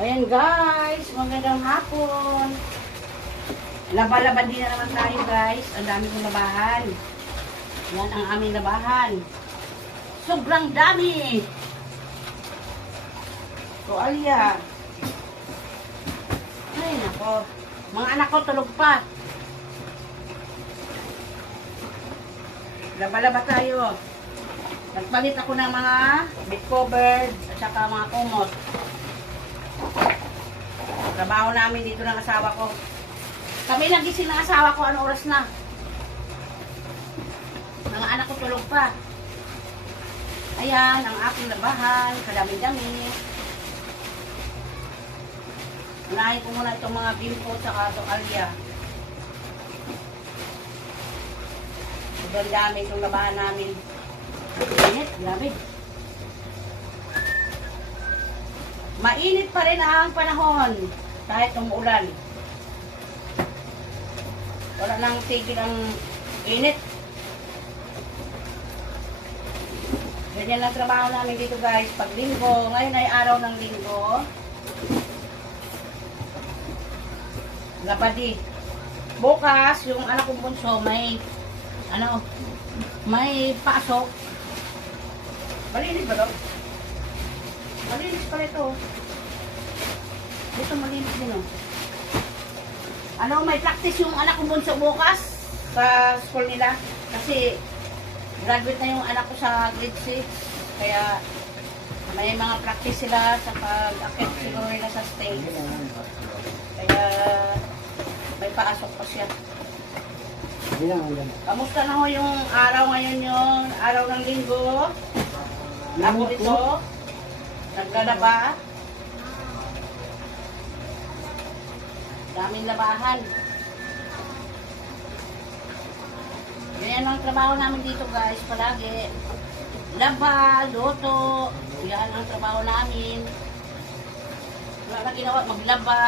Ayan guys, magandang hapon. Laba-laba din na naman tayo guys. Ang dami kong labahan. Yan ang aming labahan. Sobrang dami. Tuwalya. Ay nako. Mga anak ko tulog pa. Laba-laba tayo. Nagpalit ako ng mga bed covers at saka mga kumot. Trabaho namin dito ng asawa ko. Kami lang gising ng asawa ko, ano oras na? Mga anak ko tulog pa. Ayan, ang aking labahan, kadami-dami. Unahin ko muna itong mga bimpo at saka tokalya. Sobrang dami itong labahan namin. Init, grabe. Mainit pa rin ang panahon kahit umuulan. Wala nang tigil ang init. Ganyan lang trabaho namin dito guys. Pag linggo, ngayon ay araw ng linggo. Gabadi. Bukas, yung anak kong bunso, may ano, may pasok. Malinis ba to? Malinis pa ito. Dito malinis din oh. Ano, may practice yung anak ko bunso bukas sa school nila. Kasi graduate na yung anak ko sa grade 6. Kaya may mga practice sila sa pag-akit siguro nila sa stage. Kaya may paasok pa siya. Kamusta na ho yung araw ngayon yung araw ng linggo? Ako dito, naglalaba. Daming labahan. Ganyan ang trabaho namin dito guys, palagi. Laba, loto, yan ang trabaho namin. Wala na ginawa, maglaba,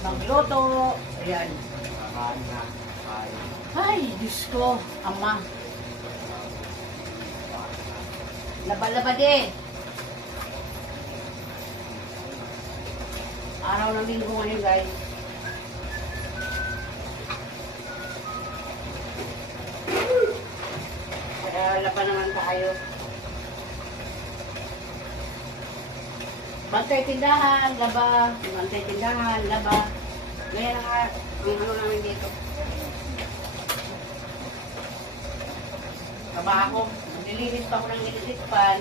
magloto, ayan. Ay, Diyos ko, ama. Laba-laba din. Araw ng linggo ngayon, guys. Kaya laba naman tayo. Bantay tindahan, laba. Bantay tindahan, laba. Ngayon ang, ang ano namin dito. Trabaho. Nililinis pa ako ng nililispan.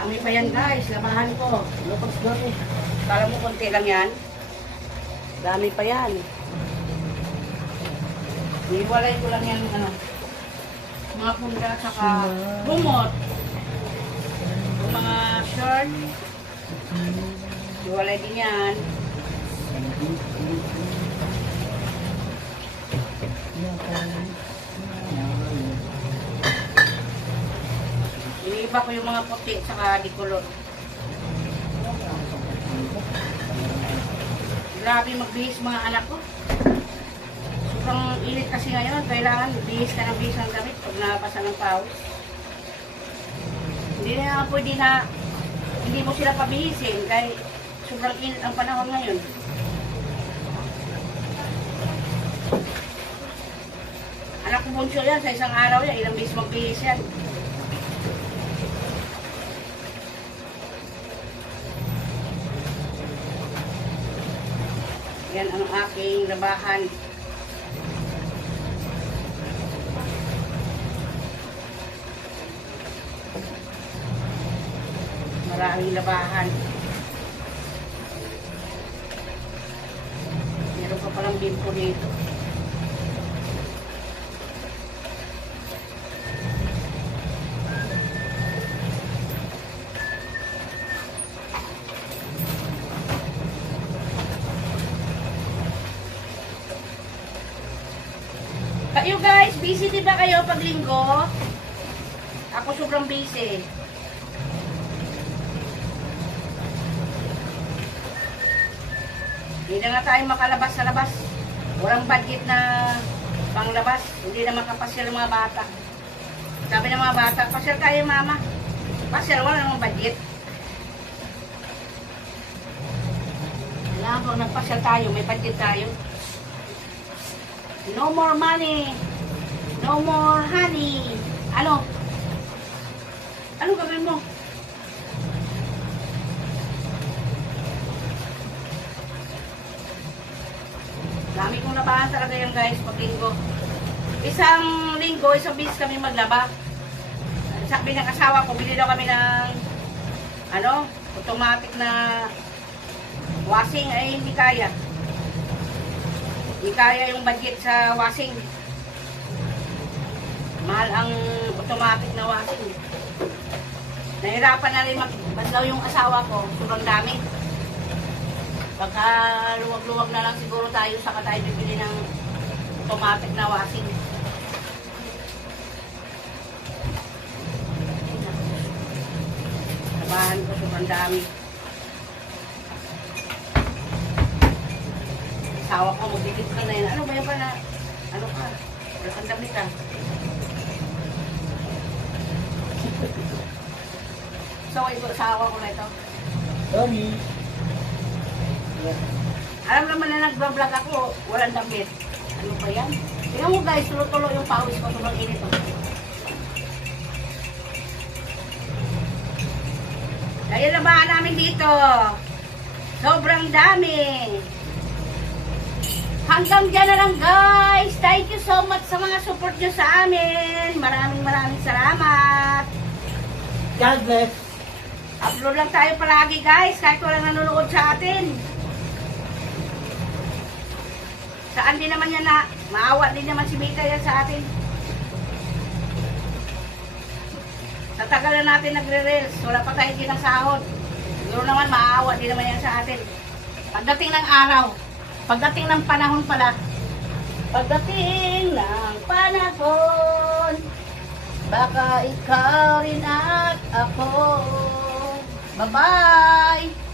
Dami pa yan guys, labahan ko. Lupos dami. Kala mo konti lang yan? Dami pa yan. Iwalay ko lang yan, ano, mga punda at saka bumot. Yung mga shirt. Iwalay din yan. Iniiba ko yung mga puti saka di kulot. Grabe magbihis mga anak ko. Sobrang init kasi ngayon. Kailangan bihis ka ng bihis ng damit pag nabasa ng pawis. Hindi na pwede na hindi mo sila pabihisin kaya sobrang init ang panahon ngayon. Anak ko bunso yan, sa isang araw yan, ilang bihis magbihis yan. Yan ang aking labahan. Maraming labahan. Meron pa palang bimpo dito. Kayo guys, busy di ba kayo pag linggo? Ako sobrang busy. Hindi na tayo makalabas sa labas. Walang budget na panglabas. Hindi na makapasyal ang mga bata. Sabi ng mga bata, pasyal tayo mama. Pasyal, wala namang budget. Kailangan pag nagpasyal tayo, may budget tayo. No more money. No more honey. Ano? Ano gagawin mo? Dami kong labahan talaga yan guys pag linggo. Isang linggo, isang bisis kami maglaba. Sabi ng asawa ko, bili daw kami ng ano, automatic na washing ay hindi kaya. Hindi kaya yung budget sa washing. Mahal ang automatic na washing. Nahirapan na rin magbandaw yung asawa ko. Sobrang dami. Pagka luwag-luwag na lang siguro tayo sa tayo bibili ng automatic na washing. Trabahan ko sobrang dami. Asawa ko, magdikit ka na yun. Ano ba yan pa na? Ano ka? Damit ka. So, ito, asawa ko na ito. Sorry. Alam naman na nagbablog ako, walang damit. Ano ba yan? Tingnan mo guys, tulo-tulo yung pawis ko sobrang init. Kaya labahan namin dito. Sobrang dami. Hanggang dyan na lang guys. Thank you so much sa mga support nyo sa amin. Maraming maraming salamat. God bless. Upload lang tayo palagi guys, kahit walang nanonood sa atin. Saan din naman yan na, maawa din naman si Mika yan sa atin. Sa tagal na natin nagre-reels, wala pa tayo ginasahod. Siguro naman maawa din naman yan sa atin. Pagdating ng araw, pagdating ng panahon pala, pagdating ng panahon, baka ikaw rin at ako. Bye-bye!